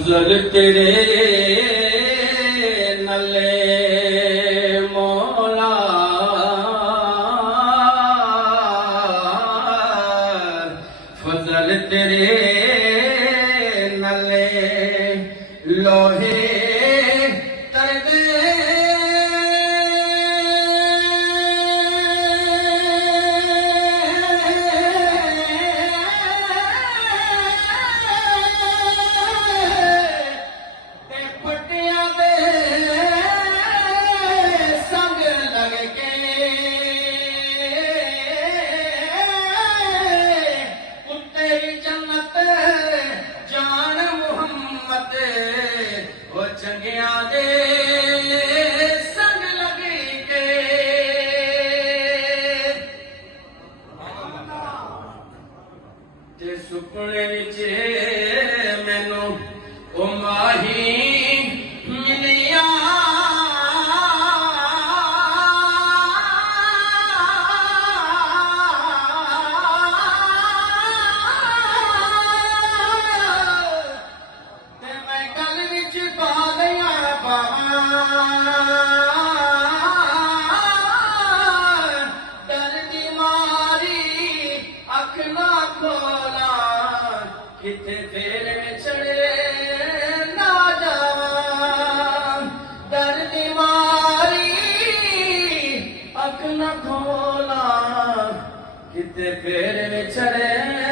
फजल तेरे नले मौला, फजल तेरे नले लोहे तरदे चंगिया दे संग लगी के ते सुपने विच मैनू ओ माही मिलिया, ते मैं गल विच डर दी मारी अख ना खोला, किथे फेर चढ़े ना जावां। डर दी मारी अख ना खोला, किथे फेर चढ़े